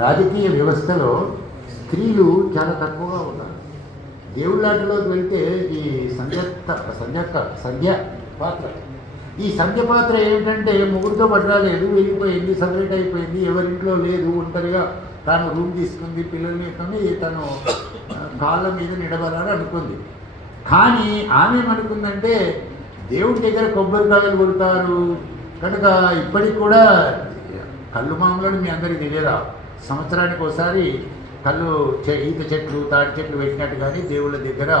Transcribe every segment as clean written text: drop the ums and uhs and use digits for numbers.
రాజకీయ వ్యవస్థలో స్త్రీలు చాలా తక్కువగా ఉన్నారు. దేవుళ్ళాటలోకి వెళ్తే ఈ సంధ్య పాత్ర, ఈ సంధ్య పాత్ర ఏమిటంటే ముగ్గురితో పట్టలేదు, వెళ్ళిపోయింది, సపరేట్ అయిపోయింది, ఎవరింట్లో లేదు, ఒంటరిగా తాను రూమ్ తీసుకుంది, పిల్లల్ని ఎత్తుకొని తను కాళ్ళ మీద నిలబడాలని అనుకుంది. కానీ ఆమె ఏమనుకుందంటే దేవుడి దగ్గర కొబ్బరికాయలు కొడతారు కనుక ఇప్పటికి కూడా కళ్ళు మామూలు మీ అందరికీ తెలియదా, సంవత్సరానికి ఒకసారి కళ్ళు ఈత చెట్లు తాటి చెట్లు పెట్టినట్టు కానీ దేవుళ్ళ దగ్గర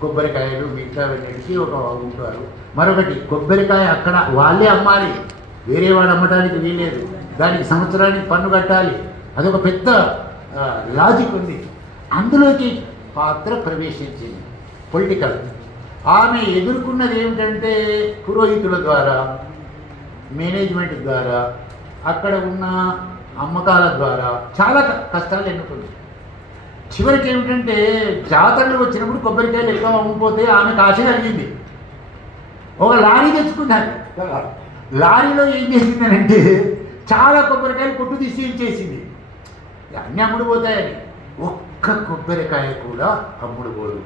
కొబ్బరికాయలు మిగతా వెళ్ళడానికి ఒక ఉంటారు. మరొకటి కొబ్బరికాయ అక్కడ వాళ్ళే అమ్మాలి, వేరే వాడు అమ్మటానికి వీలేదు, దానికి సంవత్సరానికి పన్ను కట్టాలి, అదొక పెద్ద లాజిక్ ఉంది. అందులోకి పాత్ర ప్రవేశించింది పొలిటికల్. ఆమె ఎదుర్కొన్నది ఏమిటంటే పురోహితుల ద్వారా, మేనేజ్మెంట్ ద్వారా, అక్కడ ఉన్న అమ్మకాల ద్వారా చాలా కష్టాలు ఎన్నుకుంది. చివరికి ఏమిటంటే జాతరలు వచ్చినప్పుడు కొబ్బరికాయలు ఎక్కువ అమ్ముపోతే ఆమెకు ఆశ కలిగింది, ఒక లారీ తెచ్చుకున్నారు. లారీలో ఏం చేసిందనంటే చాలా కొబ్బరికాయలు కొట్టు తీసి ఇచ్చేసింది. అన్నీ అమ్ముడు పోతాయని ఒక్క కొబ్బరికాయ కూడా అమ్ముడు పోదు.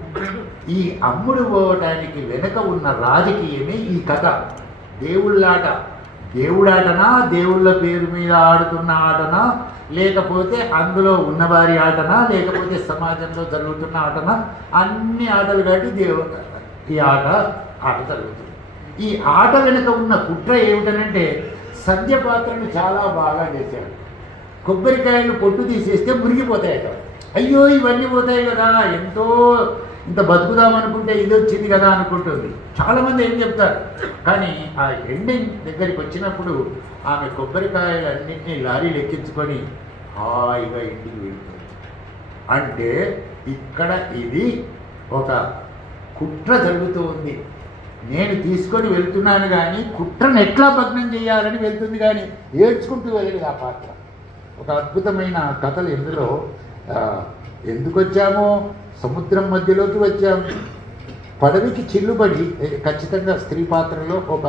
ఈ అమ్ముడు పోవటానికి వెనక ఉన్న రాజకీయమే ఈ కథ. దేవుళ్ళాట, దేవుడాటనా, దేవుళ్ళ పేరు మీద ఆడుతున్న ఆటనా, లేకపోతే అందులో ఉన్నవారి ఆటనా, లేకపోతే సమాజంలో జరుగుతున్న ఆటనా, అన్ని ఆటలు కాబట్టి ఈ ఆట జరుగుతుంది. ఈ ఆట వెనుక ఉన్న కుట్ర ఏమిటనంటే సంధ్య పాత్రను చాలా బాగా చేశాడు. కొబ్బరికాయలు పొట్టు తీసేస్తే మురిగిపోతాయట. అయ్యో ఇవన్నీ పోతాయి కదా, ఎంతో ఇంత బతుకుదామనుకుంటే ఇది వచ్చింది కదా అనుకుంటుంది. చాలామంది ఏం చెప్తారు, కానీ ఆ ఎండింగ్ దగ్గరికి వచ్చినప్పుడు ఆమె కొబ్బరికాయలన్నింటినీ లారీలు ఎక్కించుకొని హాయిగా ఇంటికి వెళ్తుంది. అంటే ఇక్కడ ఇది ఒక కుట్ర జరుగుతూ ఉంది. నేను తీసుకొని వెళ్తున్నాను కానీ కుట్రను ఎట్లా భగ్నం చేయాలని వెళ్తుంది, కానీ ఏడ్చుకుంటూ వెళ్ళలేదు ఆ పాత్ర. ఒక అద్భుతమైన కథలు ఇందులో. ఎందుకు వచ్చామో సముద్రం మధ్యలోకి వచ్చాము, పడవికి చిల్లుబడి ఖచ్చితంగా స్త్రీ పాత్రలో ఒక